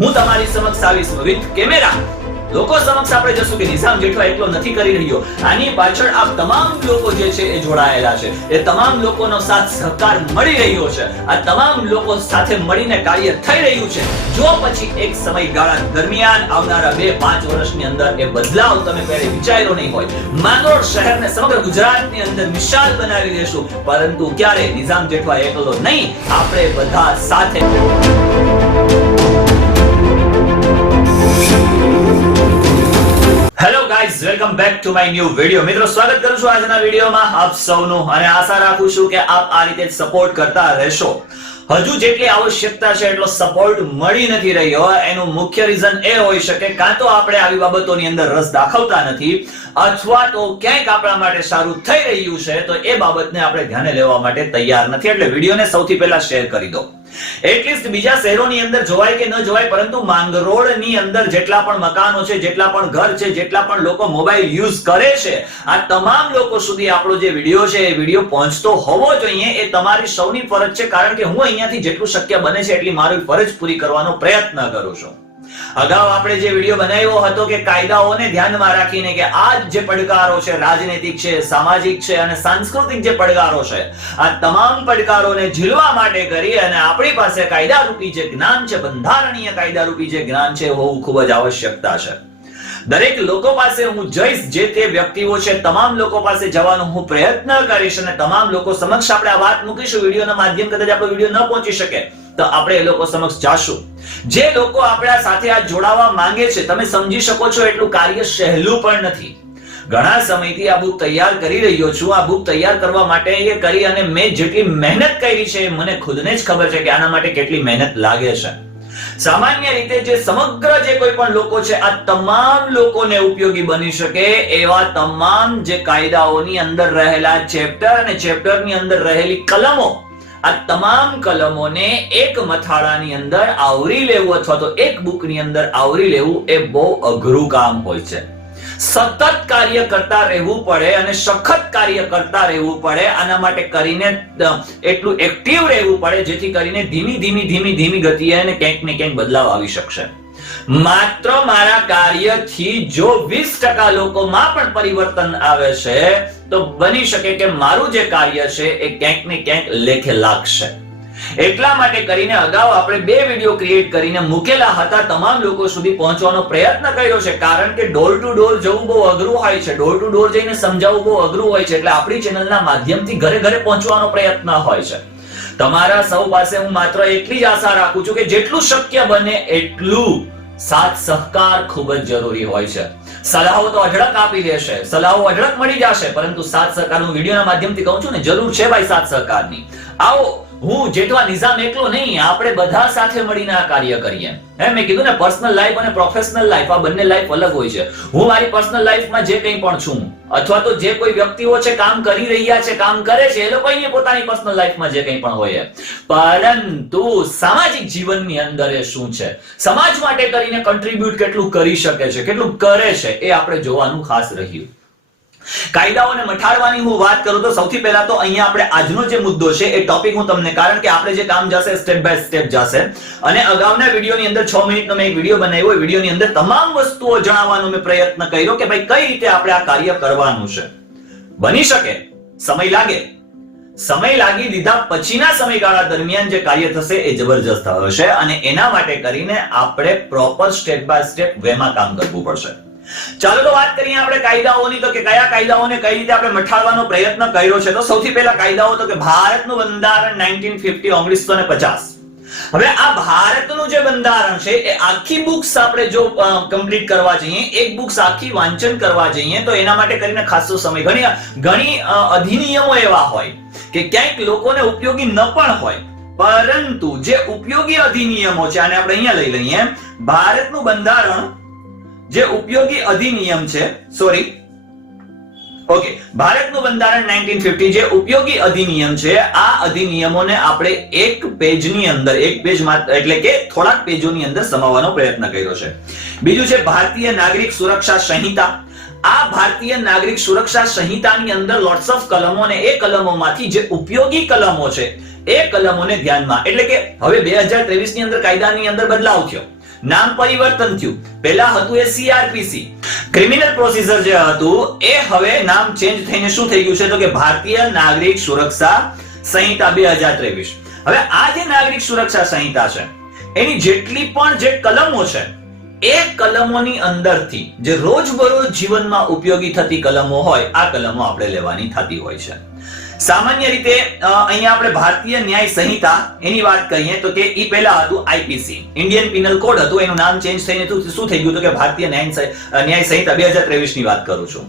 હું તમારી સમક્ષ આવીશ વિથ કેમેરા. લોકો સમક્ષ આપણે જશું કે નિઝામ જેઠવા એકલો નથી કરી રહ્યો. આની પાછળ આ તમામ લોકો જે છે એ જોડાયેલા છે. એ તમામ લોકોનો સાથ સહકાર મળી રહ્યો છે. આ તમામ લોકો સાથે મળીને કાર્ય થઈ રહ્યું છે. જો પછી એક સમયગાળા દરમિયાન આવનારા 2-5 વર્ષની અંદર એ બદલાવ તમે પહેલે વિચાર્યો નહીં હોય, માંગરોળ શહેરને સમગ્ર ગુજરાતની અંદર મિસાલ બનાવી દેશું, પરંતુ ક્યારે નિઝામ જેઠવા એકલો નહીં, આપણે બધા સાથે. Hello guys, welcome back to my new video. મિત્રો, સ્વાગત કરું છું આજના વિડિયોમાં આપ સૌનું, અને આશા રાખું છું કે આપ આ રીતે સપોર્ટ કરતા રહેશો. હજુ જેટલી આવશ્યકતા છે એટલો સપોર્ટ મળી નથી રહ્યો. એનું મુખ્ય રીઝન એ હોઈ શકે કાં તો આપણે આવી બાબતોની અંદર રસ દાખવતા નથી, અથવા તો ક્યાંક આપણા માટે સારું થઈ રહ્યું છે તો એ બાબતને આપણે ધ્યાને લેવા માટે તૈયાર નથી. એટલે વિડિયોને સૌથી પહેલા શેર કરી દો. એટલીસ્ટ બીજા શહેરોની અંદર જોવાય કે ન જોવાય, પરંતુ માંગરોળની અંદર જેટલા પણ મકાનો છે, જેટલા પણ ઘર છે, જેટલા પણ લોકો મોબાઈલ યુઝ કરે છે, આ તમામ લોકો સુધી આપણો જે વિડિયો છે એ વિડિયો પહોંચતો હોવો જોઈએ. એ તમારી સૌની ફરજ છે, કારણ કે હું અહીંયાથી જેટલું શક્ય બને છે એટલી મારી ફરજ પૂરી કરવાનો પ્રયત્ન કરું છું. અગાઉ આપણે જે વિડિયો બનાવ્યો હતો કે કાયદાઓને ધ્યાનમાં રાખીને કે આ જે પડકારો છે, રાજનૈતિક છે, સામાજિક છે અને સાંસ્કૃતિક જે પડકારો છે, આ તમામ પડકારોને ઝીલવા માટે કરી અને આપણી પાસે કાયદારૂપી જે જ્ઞાન છે, બંધારણીય કાયદારૂપી જે જ્ઞાન છે, હોવું ખૂબ જ આવશ્યકતા છે. દરેક લોકો પાસે હું જઈશ, જે તે વ્યક્તિઓ છે તમામ લોકો પાસે જવાનો હું પ્રયત્ન કરીશ, અને તમામ લોકો સમક્ષ આપણે આ વાત મૂકીશું. વિડિયોના માધ્યમ કદાચ આપણો વિડિયો ન પહોંચી શકે તો આપણે એ લોકો સમક્ષ જાશું. જે લોકો આપણા સાથે આ જોડાવા માંગે છે, તમે સમજી શકો છો એટલું કાર્ય સહેલું પણ નથી. ઘણા સમયથી આ બુક તૈયાર કરી રહ્યો છું. આ બુક તૈયાર કરવા માટે એ કરી અને મેં જેટલી મહેનત કરી છે મને ખુદને જ ખબર છે કે આના માટે કેટલી મહેનત લાગે છે. સામાન્ય રીતે જે સમગ્ર જે કોઈ પણ લોકો છે, આ તમામ લોકોને ઉપયોગી બની શકે એવા તમામ જે કાયદાઓની અંદર રહેલા ચેપ્ટર અને ચેપ્ટરની અંદર રહેલી કલમો, આ તમામ કલમોને એક મથાળાની અંદર આવરી લેવું અથવા તો એક બુકની અંદર આવરી લેવું એ બહુ અઘરું કામ હોય છે. સતત કાર્ય કરતા રહેવું પડે અને સખત કાર્ય કરતા રહેવું પડે. આના માટે કરીને એટલું એક્ટિવ રહેવું પડે જેથી કરીને ધીમી ગતિએ અને ક્યાંક ને ક્યાંક બદલાવ આવી શકશે. માત્ર મારા કાર્યથી જો 20% લોકોમાં પણ પરિવર્તન આવે છે તો બની શકે કે મારું જે કાર્ય છે એ ક્યાંક ને ક્યાંક લેખે લાગશે. એટલા માટે કરીને અગાઉ આપણે 2 વિડિયો ક્રિએટ કરીને મૂકેલા હતા, તમામ લોકો સુધી પહોંચવાનો પ્રયત્ન કર્યો છે, કારણ કે ડોર ટુ ડોર જવું બહુ અઘરું હોય છે, ડોર ટુ ડોર જઈને સમજાવવું બહુ અઘરું હોય છે. એટલે આપણી ચેનલના માધ્યમથી ઘરે ઘરે પહોંચવાનો પ્રયત્ન હોય છે. તમારા સૌ પાસે હું માત્ર એટલી જ આશા રાખું છું કે જેટલું શક્ય બને એટલું સાથ સહકાર ખૂબ જ જરૂરી હોય છે. સલાહો તો અઢળક આપી દેશે, સલાહો અઢળક મળી જશે, પરંતુ સાથ સહકાર હું વિડિયોના માધ્યમથી કહું છું ને, જરૂર છે ભાઈ સાથ સહકારની. આવો, હું જેઠવા નિઝામ એકલો નહીં, આપણે બધા સાથે મળીને આ કાર્ય કરીએ. મેં કીધું ને, પર્સનલ લાઈફ અને પ્રોફેશનલ લાઈફ, આ બંને લાઈફ અલગ હોય છે. હું મારી પર્સનલ લાઈફમાં જે કંઈ પણ છું, અથવા તો જે કોઈ વ્યક્તિઓ છે કામ કરી રહ્યા છે, કામ કરે છે, એ લોકોની પોતાની પર્સનલ લાઈફમાં જે કંઈ પણ હોય, પરંતુ સામાજિક જીવનની અંદર એ શું છે, સમાજ માટે કરીને કન્ટ્રીબ્યુટ કેટલું કરી શકે છે, કેટલું કરે છે, એ આપણે જોવાનું ખાસ રહ્યું. કાયદાઓને મઠાડવાની હું વાત કરું તો સૌથી પહેલા તો અહીંયા આપણે આજનો જે મુદ્દો છે એ ટોપિક હું તમને, કારણ કે આપણે જે કામ જશે સ્ટેપ બાય સ્ટેપ જશે, અને અગાઉના વિડિયોની અંદર 6 મિનિટનો મેં એક વિડિયો બનાવ્યો. વિડિયોની અંદર તમામ વસ્તુઓ જણાવવાનો મેં પ્રયત્ન કર્યો કે ભાઈ કઈ રીતે આપણે આ કાર્ય કરવાનું છે. બની શકે સમય લાગે, સમય લાગી દીધા પછીના સમયગાળા દરમિયાન જે કાર્ય થશે એ જબરજસ્ત હશે, અને એના માટે કરીને આપણે પ્રોપર સ્ટેપ બાય સ્ટેપ વેમાં કામ કરવું પડશે. ચાલો તો વાત કરીએ આપણે કાયદાઓની, તો કે કયા કાયદાઓને કઈ રીતે આપણે મઠાડવાનો પ્રયત્ન કર્યો છે. તો સૌથી પહેલા કાયદાઓ તો કે ભારતનું બંધારણ 1950. હવે આ ભારતનું જે બંધારણ છે એ આખી બુક્સ આપણે જો કમ્પ્લીટ કરવા જઈએ, એક બુક્સ આખી વાંચન કરવા જઈએ તો એના માટે કરીને ખાસો સમય, ઘણી અધિનિયમો એવા હોય કે ક્યાંક લોકોને ઉપયોગી ન પણ હોય, પરંતુ જે ઉપયોગી અધિનિયમો છે આને આપણે અહીંયા લઈ લઈએ. ભારતનું બંધારણ જે ઉપયોગી અધિનિયમ છે, ભારતનું બંધારણ 1950 જે ઉપયોગી અધિનિયમ છે, આ અધિનિયમોને આપણે એક પેજની અંદર, એક પેજમાં એટલે કે થોડાક પેજોની અંદર સમાવવાનો પ્રયત્ન કર્યો છે. બીજું છે ભારતીય નાગરિક સુરક્ષા સંહિતા. આ ભારતીય નાગરિક સુરક્ષા સંહિતાની અંદર લોટ્સ ઓફ કલમો, અને એ કલમોમાંથી જે ઉપયોગી કલમો છે એ કલમોને ધ્યાનમાં, એટલે કે હવે 2023 ની અંદર કાયદાની અંદર બદલાવ થયો, નામ પરિવર્તન થયું. પહેલા હતું એ CRPC, ક્રિમિનલ પ્રોસિજર જે હતું એ હવે નામ ચેન્જ થઈને શું થઈ ગયું છે તો કે ભારતીય નાગરિક સુરક્ષા સંહિતા 2023. હવે આ જે નાગરિક સુરક્ષા સંહિતા છે એની જેટલી પણ જે કલમો છે એ કલમોની અંદરથી જે રોજબરોજ જીવનમાં ઉપયોગી થતી કલમો હોય આ કલમો આપણે લેવાની થતી હોય છે. સામાન્ય રીતે અહીંયા આપણે ભારતીય ન્યાય સંહિતા એની વાત કરીએ તો કે ઈ પહેલા હતું IPC, ઇન્ડિયન પિનલ કોડ હતું, એનું નામ ચેન્જ થઈને શું થઈ ગયું તો કે ભારતીય ન્યાય સંહિતા 2023 ની વાત કરું છું.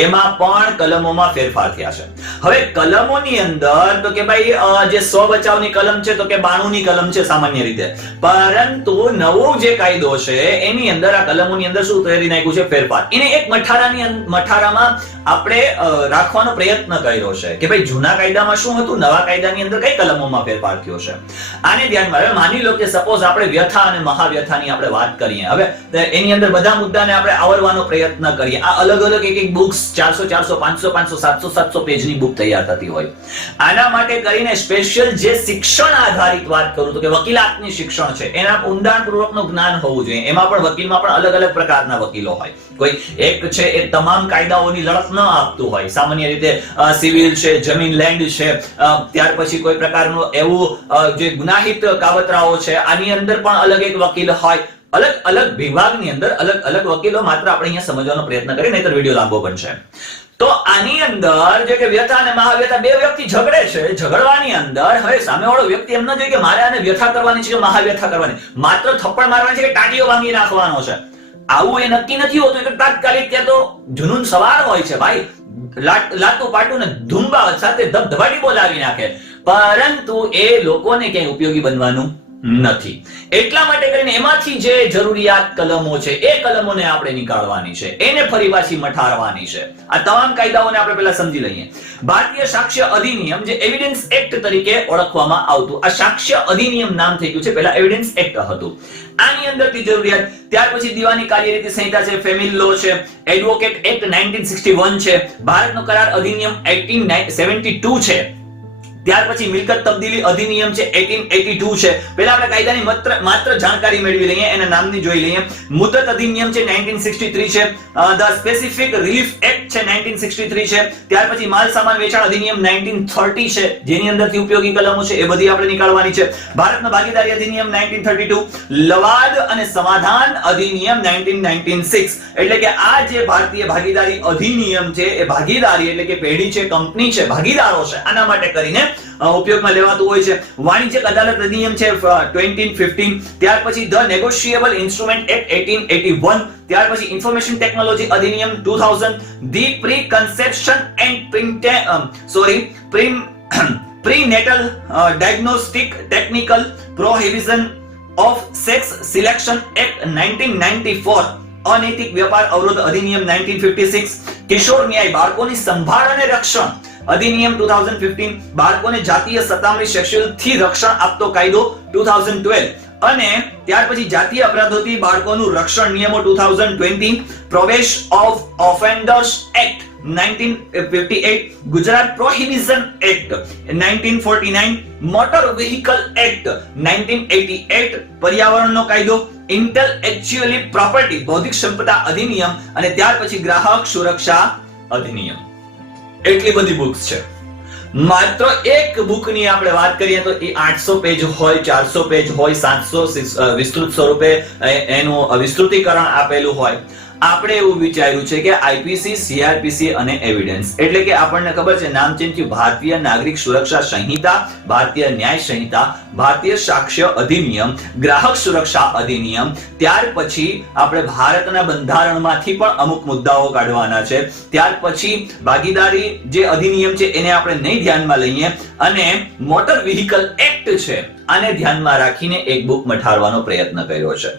એમાં પણ કલમોમાં ફેરફાર થયા છે. હવે કલમોની અંદર તો કે ભાઈ જે સ્વ બચાવની કલમ છે તો કે 92 ની કલમ છે સામાન્ય રીતે, પરંતુ નવો જે કાયદો છે એની અંદર આ કલમોની અંદર શું કરી નાખ્યું છે ફેરફાર. એને એક મઠારામાં આપણે રાખવાનો પ્રયત્ન કર્યો છે કે ભાઈ જૂના કાયદામાં શું હતું, નવા કાયદાની અંદર કઈ કલમોમાં ફેરફાર થયો છે આને ધ્યાનમાં. હવે માની લો કે સપોઝ આપણે વ્યથા અને મહાવ્યથાની આપણે વાત કરીએ, હવે એની અંદર બધા મુદ્દાને આપણે આવરવાનો પ્રયત્ન કરીએ. આ અલગ અલગ એક બુક્સ 400 400 500 500 700 700 પેજની બુક તૈયાર થતી હોય. આના માટે કરીને સ્પેશિયલ જે શિક્ષણ આધારિત વાત કરું તો કે વકીલાતની શિક્ષણ છે એના ઊંડાણપૂર્વકનું જ્ઞાન હોવું જોઈએ. એમાં પણ વકીલમાં પણ અલગ અલગ પ્રકારના વકીલો હોય. કોઈ એક છે એ તમામ કાયદાઓની લડત ન આપતું હોય, સામાન્ય રીતે સિવિલ છે, જમીન લેન્ડ છે, ત્યાર પછી કોઈ પ્રકારનું એવું જે ગુનાહિત કાવતરાઓ છે આની અંદર પણ અલગ એક વકીલ હોય. અલગ અલગ વિભાગની અંદર અલગ અલગ વકીલો માત્ર આપણે અહીંયા સમજવાનો પ્રયત્ન કરીએ, નહીતર વિડિયો લાંબો બનશે. તો આની અંદર જે કે વ્યથા અને મહાવ્યથા બે વ્યક્તિ ઝઘડે છે, ઝઘડવાની અંદર હવે સામેવાળો વ્યક્તિ એમ ન જોઈએ કે મારે આને વ્યથા કરવાની છે કે મહાવ્યથા કરવાની, માત્ર થપ્પડ મારવાની છે કે ટાટીઓ ભાંગી નાખવાનો છે, આવું એ નક્કી નથી હોતું. એટલે તાત્કાલિક ત્યાં તો જુનૂન સવાર હોય છે ભાઈ, લાતું પાટું ને ધુંબા સાથે ધબધબાટી બોલાવી નાખે, પરંતુ એ લોકોને ક્યાંય ઉપયોગી બનવાનું નથી. એટલા માટે કરીને એમાંથી જે જરૂરિયાત કલમો છે એ કલમોને આપણે નીકાળવાની છે, એને ફરી પાછી મઠારવાની છે. આ તમામ કાયદાઓને આપણે પહેલા સમજી લઈએ. ભારતીય સાક્ષ્ય અધિનિયમ જે એવિડન્સ એક્ટ તરીકે ઓળખવામાં આવતું, આ સાક્ષ્ય અધિનિયમ નામ થઈ ગયું છે, પહેલા એવિડન્સ એક્ટ હતું. આની અંદરથી જરૂરિયાત, ત્યાર પછી દીવાની કાર્યરીતિ સંહિતા છે, ફેમિલી લો છે, એડવોકેટ એક્ટ 1961 છે, ભારતનો કરાર અધિનિયમ 1872 છે, ત્યાર પછી મિલકત તબદીલી અધિનિયમ છે 1882 છે. પહેલા આપણે કાયદાની માત્ર જાણકારી મેળવી લઈએ, એના નામની જોઈ લઈએ. મુદત અધિનિયમ છે 1963 છે, ધ સ્પેસિફિક રિલીફ એક્ટ છે 1963 છે, ત્યાર પછી માલ સામાન વેચાણ અધિનિયમ 1930 છે, જેની અંદરથી ઉપયોગી કલમો છે એ બધી આપણે નીકાળવાની છે. ભારતનો ભાગીદારી અધિનિયમ 1932, લવાદ અને સમાધાન અધિનિયમ 1996. એટલે કે આ જે ભારતીય ભાગીદારી અધિનિયમ છે એ ભાગીદારી એટલે કે પેઢી છે, કંપની છે, ભાગીદારો છે, આના માટે કરીને ઉપયોગમાં લેવાતું હોય છે. વાણિજ્યક અદાલત અધિનિયમ છે 2015, ત્યાર પછી ધ નેગોશિયેબલ ઇન્સ્ટ્રુમેન્ટ એક્ટ 1881, ત્યાર પછી ઇન્ફોર્મેશન ટેકનોલોજી અધિનિયમ 2000, the pre conception and prenatal diagnostic technical prohibition of sex selection act 1994, અનૈતિક વેપાર અવરોધ અધિનિયમ 1956, કિશોર ન્યાય બાળકોની સંભાળ અને રક્ષણ અધિનિયમ 2015, બાળકોને જાતીય સતામણી સેક્સ્યુઅલથી રક્ષણ આપતો કાયદો 2012, અને ત્યાર પછી જાતીય અપરાધોથી બાળકોનું રક્ષણ નિયમો 2020, probation of offenders act 1958, Gujarat prohibition act 1949, motor vehicle act 1988, પર્યાવરણનો કાયદો, ઇન્ટેલેક્ચ્યુઅલી પ્રોપર્ટી બૌદ્ધિક સંપદા અધિનિયમ, અને ત્યાર પછી ગ્રાહક સુરક્ષા અધિનિયમ. એટલી બધી બુક્સ છે. માત્ર એક બુકની આપણે વાત કરીએ તો એ 800 પેજ હોય, 400 પેજ હોય, 700 વિસ્તૃત સ્વરૂપે એનું વિસ્તૃતીકરણ આપેલું હોય. આપણે એવું વિચાર્યું છે કે આઈપીસી, સીઆરપીસી અને એવિડન્સ એટલે કે આપણને ખબર છે નામ ચેન્જ થયું, ભારતીય નાગરિક સુરક્ષા સંહિતા, ભારતીય ન્યાય સંહિતા, ભારતીય સાક્ષ્ય અધિનિયમ, ગ્રાહક સુરક્ષા અધિનિયમ. ત્યાર પછી આપણે ભારતના બંધારણમાંથી પણ અમુક મુદ્દાઓ કાઢવાના છે. ત્યાર પછી ભાગીદારી જે અધિનિયમ છે એને આપણે નહીં ધ્યાનમાં લઈએ, અને મોટર વ્હીકલ એક્ટ છે આને ધ્યાનમાં રાખીને એક બુક મઠારવાનો પ્રયત્ન કર્યો છે.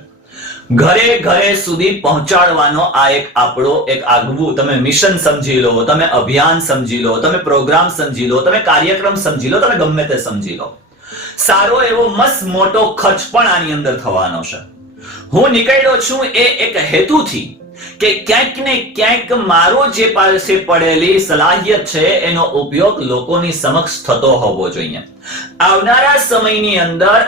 ઘરે ઘરે સુધી પહોંચાડવાનો આ એક આપણો એક આગવું તમે મિશન સમજી લો, તમે અભિયાન સમજી લો, તમે પ્રોગ્રામ સમજી લો, તમે કાર્યક્રમ સમજી લો, તમે ગમે તે સમજી લો. સારો એવો મસ્ત મોટો ખર્ચ પણ આની અંદર થવાનો છે. હું નીકળ્યો છું એ એક હેતુથી કે ક્યાંક ને ક્યાંક મારો જે પાસે પડેલી સલાહિયત છે એનો ઉપયોગ લોકોની સમક્ષ થતો હોવો જોઈએ. આવનારા સમયની અંદર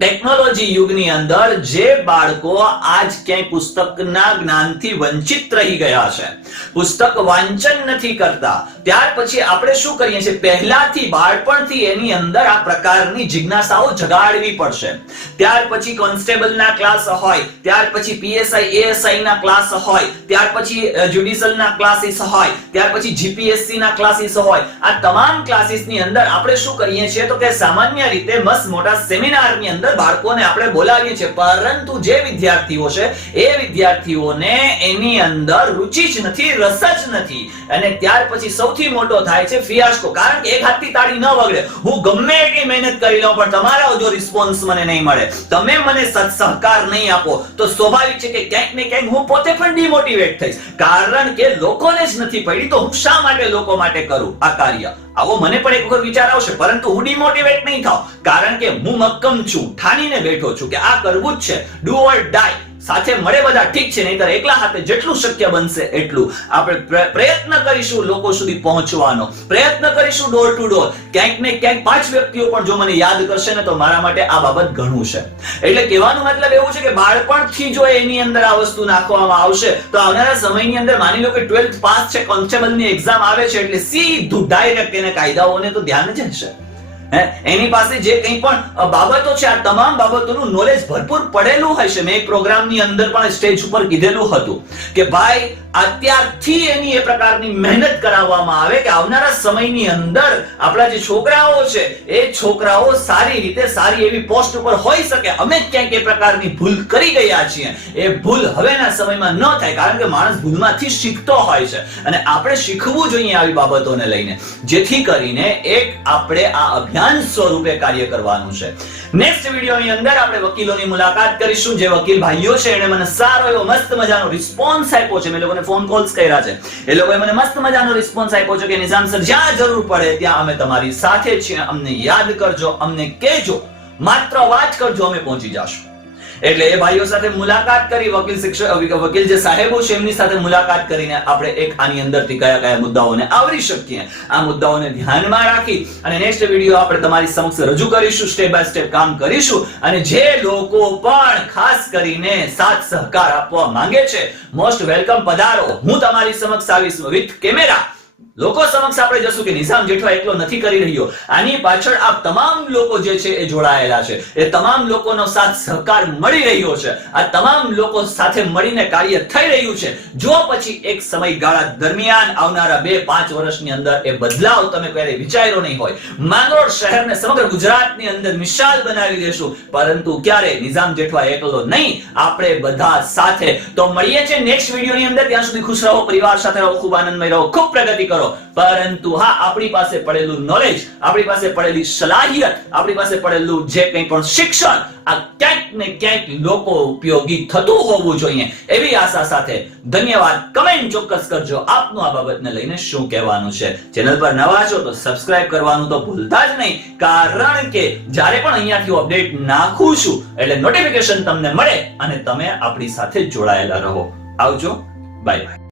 ટેકનોલોજી યુગની અંદર જે બાળકો આજ ક્યાંય પુસ્તકના જ્ઞાનથી વંચિત રહી ગયા છે, પુસ્તક વાંચન નથી કરતા, ત્યાર પછી આપણે શું કરીએ છીએ, પહેલાથી બાળપણથી એની અંદર આ પ્રકારની જિજ્ઞાસાઓ જગાડવી પડશે. ત્યાર પછી કોન્સ્ટેબલના ક્લાસ હોય, ત્યાર પછી પીએસઆઈ એએસઆઈ ના ક્લાસ હોય, ત્યાર પછી જ્યુડિશિયલના ક્લાસીસ હોય, ત્યાર પછી જીપીએસસી ના ક્લાસીસ હોય. આ તમામ ક્લાસીસની અંદર આપણે શું કરીએ છીએ તો કે સામાન્ય રીતે મસ્ત મોટા સેમિનારની અંદર બાળકોને આપણે બોલાવીએ છીએ, પરંતુ જે વિદ્યાર્થીઓ છે એ વિદ્યાર્થીઓને એની અંદર રુચિ જ નથી, રસ જ નથી. અને ત્યાર પછી સૌથી મોટો થાય છે ફિયાસ્કો, કારણ કે એક હાથથી તાળી ન વગડે. હું ગમે એટલી મહેનત કરી લઉં પણ તમારા જો રિસ્પોન્સ મને નહીં મળે, તમે મને સહકાર નહીં આપો, તો સ્વાભાવિક છે કે ક્યાંક ને ક્યાંક હું પોતે પણ ડિમોટિવેટ થઈશ, કારણ કે લોકોને જ નથી પડી તો હું શા માટે લોકો માટે કરું આ કાર્ય. આવો મને પણ એક વખત વિચાર આવશે, પરંતુ હું ડિમોટિવેટ નહીં થાઉં, કારણ કે હું મક્કમ છું, ઠાનીને બેઠો છું કે આ કરવું જ છે. ડુ ઓર ડાય. સાથે મળે બધા ઠીક છે, નહીંતર એકલા હાથે જેટલું શક્ય બનશે એટલું આપણે પ્રયત્ન કરીશું લોકો સુધી પહોંચવાનો, પ્રયત્ન કરીશું ડોર ટુ ડોર. ક્યાંક ને ક્યાંક 5 વ્યક્તિઓ પણ જો મને યાદ કરશે ને તો મારા માટે આ બાબત ઘણું છે. એટલે કહેવાનો મતલબ એવું છે કે બાળપણથી જો એની અંદર આ વસ્તુ નાખવામાં આવશે તો આવનારા સમયની અંદર માની લો કે 12th પાસ છે, કોન્સ્ટેબલની એક્ઝામ આવે છે એટલે સીધું ડાયરેક્ટ એને કાયદાઓને તો ધ્યાન જ હશે. એની પાસે જે કંઈ પણ બાબતો છે આ તમામ બાબતોનું નોલેજ ભરપૂર પડેલું હશે. મેં એક પ્રોગ્રામની અંદર પણ સ્ટેજ ઉપર કીધેલું હતું કે ભાઈ અત્યારથી એની એ પ્રકારની મહેનત કરાવવામાં આવે કે આવનારા સમયની અંદર આપણા જે છોકરાઓ છે એ છોકરાઓ સારી રીતે સારી એવી પોસ્ટ ઉપર હોઈ શકે. અમે ક્યાંક એ પ્રકારની ભૂલ કરી ગયા છીએ, એ ભૂલ હવેના સમયમાં ન થાય, કારણ કે માણસ ભૂલમાંથી શીખતો હોય છે અને આપણે શીખવું જોઈએ આવી બાબતોને લઈને, જેથી કરીને એક આપણે આ અભિયાન સ્વરૂપે કાર્ય કરવાનું છે. નેક્સ્ટ વિડિયોની અંદર આપણે વકીલોની મુલાકાત કરીશું. જે વકીલ ભાઈઓ છે એને મને સારો એવો મસ્ત મજાનો રિસ્પોન્સ આપ્યો છે, મેં લોકોને ફોન કોલ્સ કર્યા છે, એ લોકોએ મને મસ્ત મજાનો રિસ્પોન્સ આપ્યો છે કે નિઝામ સર જ્યાં જરૂર પડે ત્યાં અમે તમારી સાથે છીએ, અમને યાદ કરજો, અમને કહેજો, માત્ર વાત કરજો, અમે પહોંચી જશું. એટલે એ ભાઈઓ સાથે મુલાકાત કરી, વકીલ જે સાહેબો છે એમની સાથે મુલાકાત કરીને આપણે એક આની અંદરથી કયા કયા મુદ્દાઓને આવરી શકીએ, આ મુદ્દાઓને ધ્યાનમાં રાખી અને નેક્સ્ટ વિડિયો આપણે તમારી સમક્ષ રજૂ કરીશું, સ્ટેપ બાય સ્ટેપ કામ કરીશું. અને જે લોકો પણ ખાસ કરીને સાથ સહકાર આપવા માંગે છે, મોસ્ટ વેલકમ, પધારો. હું તમારી સમક્ષ આવીશ વિથ કેમેરા. લોકો સમક્ષ આપણે જશું કે નિઝામ જેઠવા એકલો નથી કરી રહ્યો, આની પાછળ આ તમામ લોકો જે છે એ જોડાયેલા છે, એ તમામ લોકોનો સાથ સહકાર મળી રહ્યો છે, આ તમામ લોકો સાથે મળીને કાર્ય થઈ રહ્યું છે. જો પછી એક સમયગાળા દરમિયાન આવનારા 2-5 વર્ષની અંદર એ બદલાવ તમે ક્યારેય વિચાર્યો નહીં હોય, માંગરોળ શહેરને સમગ્ર ગુજરાતની અંદર મિસાલ બનાવી દેશું, પરંતુ ક્યારે નિઝામ જેઠવા એકલો નહીં, આપણે બધા સાથે. તો મળીએ છીએ નેક્સ્ટ વિડિયોની અંદર. ત્યાં સુધી ખુશ રહો, પરિવાર સાથે રહો, ખૂબ આનંદમય રહો, ખૂબ પ્રગતિ કરો. પરંતુ હા, આપણી પાસે પડેલું નોલેજ, આપણી પાસે પડેલી સલાહિયત, આપણી પાસે પડેલું જે કંઈ પણ શિક્ષણ, આ ક્યાંક ને ક્યાંક લોકો ઉપયોગી થતું હોવું જોઈએ, એવી આશા સાથે ધન્યવાદ. કમેન્ટ ચોક્કસ કરજો આપનું આ બાબતને લઈને શું કહેવાનું છે. ચેનલ પર નવા છો તો સબસ્ક્રાઇબ કરવાનું તો ભૂલતા જ નહીં, કારણ કે જ્યારે પણ અહીંયાથી અપડેટ નાખું છું એટલે નોટિફિકેશન તમને મળે અને તમે આપણી સાથે જોડાયેલા રહો. આવજો, બાય બાય.